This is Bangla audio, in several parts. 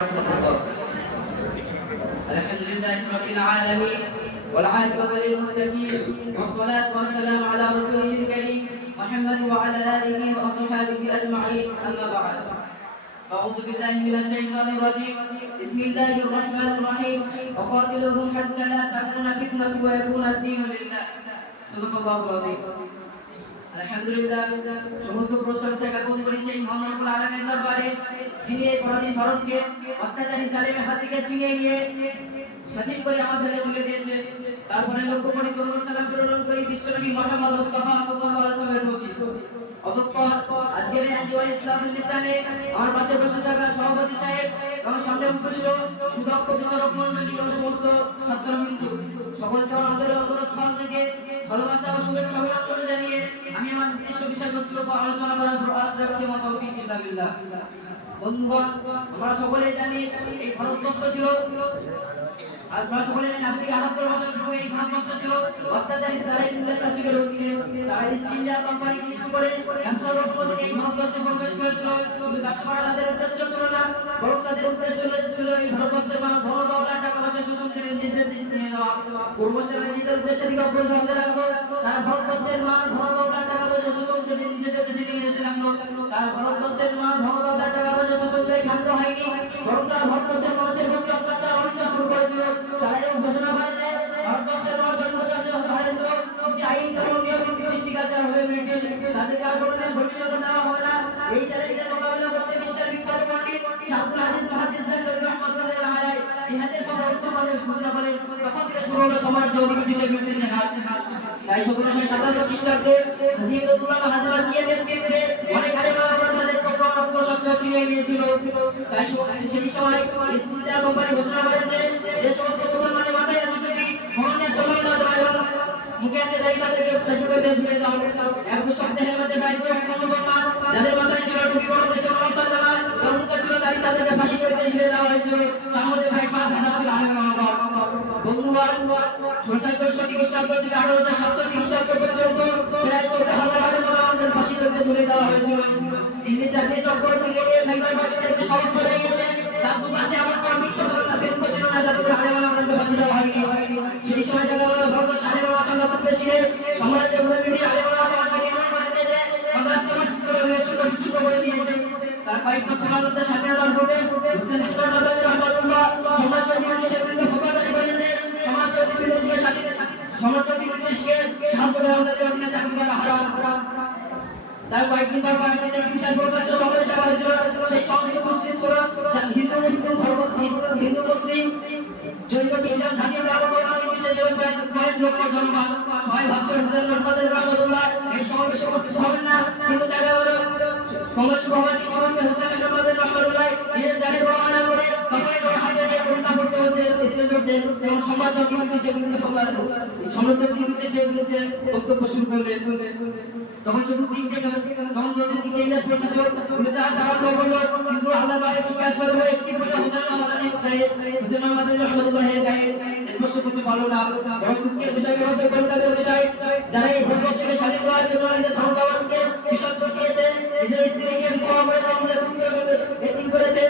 الحمد لله رب العالمين والعاقبة للمتقين والصلاة والسلام على رسوله الكريم محمد وعلى آله وأصحابه أجمعين أما بعد أعوذ بالله من الشيطان الرجيم بسم الله الرحمن الرحيم وقاتلهم حتى لا تكون فتنة ويكون الدين لله صدق الله العظيم আলহামদুলিল্লাহ সমস্ত প্রশংসা জ্ঞাপন করি সেই মহান রব্বুল আলামিনের দরবারে যিনি এই পরাধীন ভারতকে অত্যাচারী জালেমের হাত থেকে ছিনিয়ে নিয়ে স্বাধীন করে আমাদের তুলে দিয়েছে। তারপরে লক্ষ্য কোটি করুণ সালাম প্রেরণ করি বিশ্বনবী মুহাম্মদ মুস্তাফা সাল্লাল্লাহু আলাইহি ওয়াসাল্লামের প্রতি। অতঃপর আজকের এই আঞ্জুমান ইসলামুল লিসানে আমার পাশে বসে থাকা সভাপতি সাহেব এবং সামনে উপস্থিত সুদক্ষ জনক মণ্ডলী এবং সমস্ত ছাত্রবৃন্দ সকলকে আমার অন্তরস্থল থেকে ভালোবাসা ও শুভেচ্ছা অভিনন্দন জানিয়ে আমি আমার নির্দিষ্ট বিষয়বস্তুর উপর আলোচনা করার প্রয়াস রাখছি। আমার তৌফিক বিল্লাহ। বন্ধুগণ, আমরা সকলেই জানি এই ভারতবর্ষ ছিল আপনারা সকলে জানেন আজকে 78 বছর পূর্বে এই ভারতবর্ষ ছিল অত্যাচারী জালেম ইংরেজ শাসকের অধীনে। তারা ইস্ট ইন্ডিয়া কোম্পানিকে ইস্যু করে ব্যবসার মাধ্যমে এই ভারতবর্ষে প্রবেশ করেছিল। কিন্তু ব্যবসা করা তাদের উদ্দেশ্য ছিল না, বরং তাদের উদ্দেশ্য ছিল এই ভারতবর্ষের ধন দৌলত টাকা পয়সা শোষণ করে নিজেদের নিয়ে যাওয়া। পূর্বশের নিজেদের উদ্দেশ্যে দিকে অগ্রসর হতে লাগলো। তারা ভারতবর্ষের ধন দৌলত টাকা পয়সা শোষণ করে নিজেদের দেশে নিয়ে যেতে লাগলো। তারা ভারতবর্ষের ধন দৌলত টাকা পয়সা শোষণ করে ক্ষান্ত হয়নি, বরং তারা ভারতবর্ষের মানুষের প্রতি অত্যাচার অবিচার শুরু করেছিল। তারা এই ঘোষণা করে যে ভারতবর্ষের জন্মদাসে ভারত যে আইন কানুন নিয়ম নীতি দৃষ্টিকাচার হবে ব্রিটিশ, তাদেরকে আর কোনোদিন ভবিষ্যতে দেওয়া হবে না। এই চ্যালেঞ্জের মোকাবিলা করতে বিশ্বের বিখ্যাত পণ্ডিত শামসুল হাদিস মুহাদ্দিস রহমাতুল্লাহি আলাইহি জিহাদের পর উচ্চমানের ঘোষণা করেন। তখন থেকে শুরু হলো সাম্রাজ্য ব্রিটিশের বিরুদ্ধে জিহাদ। তাই 1757 খ্রিস্টাব্দে হাজিবুল্লাহ হাজবার গিয়ে নেতৃত্বে অনেক আলেম আমাদের পক্ষ অস্ত্র শস্ত্র ছিনিয়ে নিয়েছিল। তাই সেই সময় ইস্ট ইন্ডিয়া কোম্পানি ঘোষণা করেন যে সমস্ত মুসলমানের মাথায় আছে টুপি, মরণে চলমান না যায়, মুখে আছে দাড়ি, তাদেরকে ফাঁসি করে দেশ ছেড়ে দাও। এক দু সপ্তাহের মধ্যে প্রায় 2 লক্ষ মুসলমান যাদের মাথায় ছিল টুপি, মরণে ছিল লম্বা জামা এবং মুখে ছিল দাড়ি, তাদেরকে ফাঁসি করে দেশ ছেড়ে দেওয়া হয়েছিল। তার মধ্যে প্রায় 5000 ছিল আলেম ওলামা। বন্ধুগণ, 1664 খ্রিস্টাব্দ থেকে 1867 খ্রিস্টাব্দ পর্যন্ত প্রায় 14000 আলেম ওলামাদের ফাঁসি করে তুলে দেওয়া হয়েছিল। দিল্লি চাকরি চক্কর থেকে নিয়ে ভাইবার পর্যন্ত একটি শহর চলে গেছে। তার দুপাশে এমন কোনো বৃক্ষ ছিল না, বৃক্ষ ছিল না যাতে করে আলেম ওলামাদেরকে ফাঁসি দেওয়া হয়নি। সেই সময়টা গেল ভারতবর্ষ আলেম ওলামা সংঘাত পেয়েছিল। সাম্রাজ্যের ব্রিটিশ আলেম ওলামা সমাজকে নির্মূল করে দিয়েছে, মাদ্রাসা সমাজ ছোট করে দিয়েছে। তার কয়েক বছর মধ্যে স্বাধীনতার পূর্বে হুসেন ইবনে মাদানী রাহমাতুল্লাহ সমাজবাদী ব্রিটিশের বিরুদ্ধে প্রতিবাদ করেছে। সমাজবাদী ব্রিটিশকে সাহায্য করে আমাদের অধীনে চাকরি করা হারাম। তার কয়েকদিন পর পাকিস্তানে বিশাল প্রকাশ্য সমাবেশ ডাকা হয়েছিল। সেই সমাবেশে উপস্থিত ছিল হিন্দু মুসলিম জৈন খ্রিস্টান জাতীয় ধর্ম বিশেষে কয়েক লক্ষ জনগণ। সবাই ভাবছিল হুসেন মাদানী রাহমাতুল্লাহ এই সমাবেশে উপস্থিত হবেন না, কিন্তু দেখা গেল সমাবেশ ভবনে হুসেন মাদানী রাহমাতুল্লাহ নিজের জানে প্রমাণ করে তখনই তার হাতে নিয়ে পরিণত করতে হতে এসে জোরদেন এবং সমাজের বিরুদ্ধে সেগুলোতে সমাজের বিরুদ্ধে সেগুলোতে বক্তব্য শুরু করলেন। তখন চতুর্দিক থেকে ইংরেজ প্রশাসন আরম্ভ করলো, কিন্তু আল্লাহ পাকের বিকাশ করে একটি বলে হুসেন মাদানী রাহমাতুল্লাহের গায়ে স্পর্শ করতে পারলো না। বড় দুঃখের বিষয় হতে পরিতাপের বিষয়, যারা এই ভারতবর্ষকে স্বাধীন করার জন্য নিজের ধর্মকে বিসর্জন দিয়েছে, নিজের স্ত্রীকে বিধবা করেছে, নিজের পুত্রকে এতিম করেছে,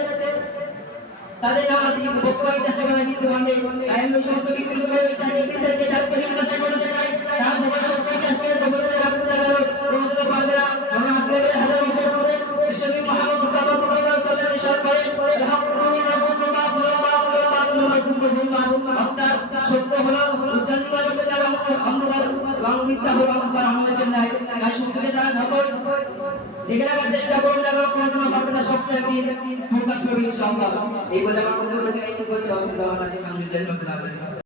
তাদের নাম বক্তব্য ইতিহাসে কিন্তু বলে। তাই আমি সমস্ত বিকৃত করে ইতিহাসবিদদেরকে তাদেরকে জিজ্ঞাসা করতে চাই, তারা সবাই সত্য ইতিহাসকে গভীরে রাখতে পারবে না, প্রমাণিত পারবে না। আমরা আসলে 1000 বছর পরে বিশ্বনবী মুহাম্মদ মুস্তাফা সাল্লাল্লাহু আলাইহি ওয়াসাল্লাম ইরশাদ করেন, সত্য হলো উচ্চারণ করতে এবং অন্ধকার এবং মিথ্যা হলো অন্ধকার নাই। তাই সত্যকে যারা ঝগড় দেখে রাখার চেষ্টা করুন, না কোনো পারবে না, সত্য একদিন প্রকাশ পাবে ইনশাআল্লাহ। এই বলে আমার বক্তব্য থেকে এই করছে।